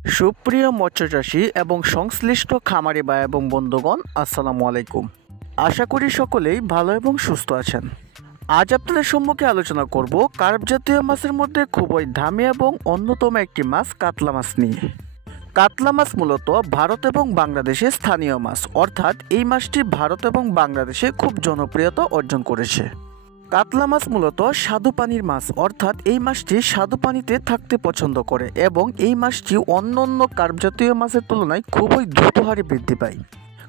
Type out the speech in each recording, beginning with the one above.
সুপ্রিয় মৎস্যচাষী এবং সংশ্লিষ্ট খামারি ভাই এবং বন্ধুগণ, আসসালামু আলাইকুম। আশা করি সকলেই ভালো এবং সুস্থ আছেন। আজ আপনাদের সম্মুখে আলোচনা করব কার্প জাতীয় মাছের মধ্যে খুবই দামি এবং অন্যতম একটি মাছ কাতলা মাছ নিয়ে। কাতলা মাছ মূলত ভারত এবং বাংলাদেশে স্থানীয় মাছ, অর্থাৎ এই মাছটি ভারত এবং বাংলাদেশে খুব জনপ্রিয়তা অর্জন করেছে। কাতলা মাছ মূলত স্বাদু পানির মাছ, অর্থাৎ এই মাছটি স্বাদু পানিতে থাকতে পছন্দ করে এবং এই মাছটি অন্যান্য কার্প জাতীয় মাছের তুলনায় খুবই দ্রুত হারে বৃদ্ধি পায়।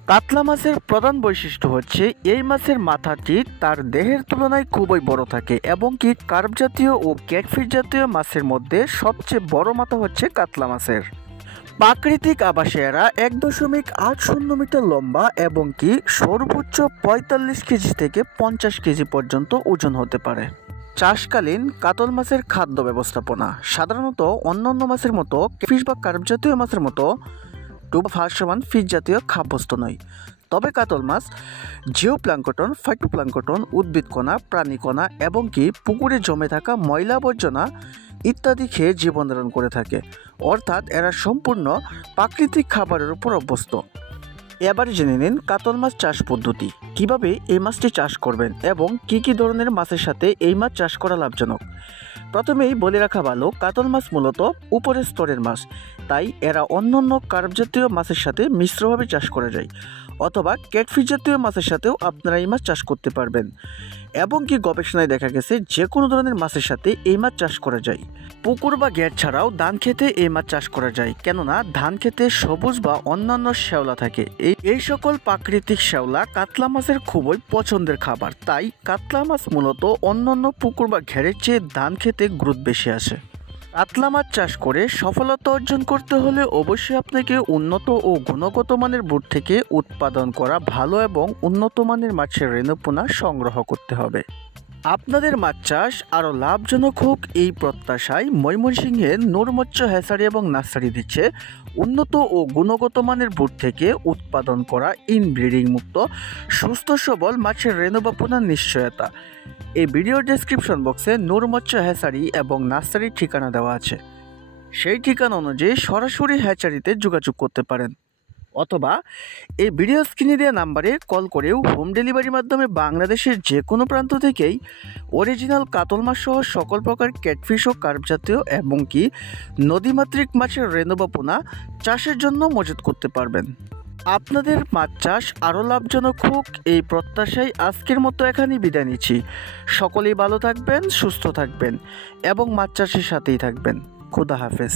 কাতলা মাছের প্রধান বৈশিষ্ট্য হচ্ছে এই মাছের মাথাটি তার দেহের তুলনায় খুবই বড় থাকে এবং কি কার্প জাতীয় ও ক্যাটফিশ জাতীয় মাছের মধ্যে সবচেয়ে বড় মাথা হচ্ছে কাতলা মাছের। প্রাকৃতিক আবাসে এরা 1.80 মিটার লম্বা এবং কি সর্বোচ্চ 45 কেজি থেকে 50 কেজি পর্যন্ত ওজন হতে পারে। চাষকালীন কাতল মাছের খাদ্য ব্যবস্থাপনা সাধারণত অন্যান্য মাছের মতো ফিশ বা কার্প জাতীয় মাছের মতো ভাসমান ফিশ জাতীয় খাদ্যবস্তু নয়। তবে কাতল মাছ জিওপ্ল্যাঙ্কটন, ফাইটোপ্ল্যাঙ্কটন, উদ্ভিদকণা, প্রাণীকণা এবং কি পুকুরে জমে থাকা ময়লা আবর্জনা ইত্যাদি খেয়ে জীবন ধারণ করে থাকে, অর্থাৎ এরা সম্পূর্ণ প্রাকৃতিক খাবারের উপর অভ্যস্ত। এবারে জেনে নিন কাতল মাছ চাষ পদ্ধতি, কিভাবে এই মাছটি চাষ করবেন এবং কি কি ধরনের মাছের সাথে এই মাছ চাষ করা লাভজনক। প্রথমেই বলে রাখা ভালো, কাতল মাছ মূলত উপরের স্তরের মাছ, তাই এরা অন্যান্য কার্প জাতীয় মাছের সাথে মিশ্রভাবে চাষ করা যায়, অথবা ক্যাটফিশ জাতীয় মাছের সাথেও আপনারা এই মাছ চাষ করতে পারবেন। এবং কি গবেষণায় দেখা গেছে যে কোনো ধরনের মাছের সাথে এই মাছ চাষ করা যায়। পুকুর বা ঘের ছাড়াও ধান খেতে এই মাছ চাষ করা যায়, কেননা ধান খেতে সবুজ বা অন্যান্য শ্যাওলা থাকে। এই সকল প্রাকৃতিক শ্যাওলা কাতলা মাছের খুবই পছন্দের খাবার, তাই কাতলা মাছ মূলত অন্যান্য পুকুর বা ঘেরের চেয়ে ধান খেতে গুরুত্ব বেশি আসে। কাতলা মাছ চাষ করে সফলতা অর্জন করতে হলে অবশ্যই আপনাকে উন্নত ও গুণগত মানের বুট থেকে উৎপাদন করা ভালো এবং উন্নত মানের মাছের রেণুপোনা সংগ্রহ করতে হবে। আপনাদের মাছ চাষ আরও লাভজনক হোক এই প্রত্যাশায় ময়মনসিংহের নূর মৎস্য হ্যাচারি এবং নার্সারি দিচ্ছে উন্নত ও গুণগত মানের বুট থেকে উৎপাদন করা ইনব্রিডিং মুক্ত সুস্থ সবল মাছের রেণু বা পোনার নিশ্চয়তা। এই ভিডিওর ডেসক্রিপশন বক্সে নূর মৎস্য হ্যাচারি এবং নার্সারির ঠিকানা দেওয়া আছে, সেই ঠিকানা অনুযায়ী সরাসরি হ্যাচারিতে যোগাযোগ করতে পারেন, অথবা এই ভিডিও স্ক্রিনে দেওয়া নাম্বারে কল করেও হোম ডেলিভারির মাধ্যমে বাংলাদেশের যে কোনো প্রান্ত থেকেই অরিজিনাল কাতল মাছ সহ সকল প্রকার ক্যাটফিশ ও কার্প জাতীয় এবং কি নদীমাতৃক মাছের রেণু বা পোনা চাষের জন্য মজুত করতে পারবেন। আপনাদের মাছ চাষ আরও লাভজনক হোক এই প্রত্যাশায় আজকের মতো এখানেই বিদায় নিচ্ছি। সকলেই ভালো থাকবেন, সুস্থ থাকবেন এবং মাছ চাষের সাথেই থাকবেন। খুদা হাফেজ।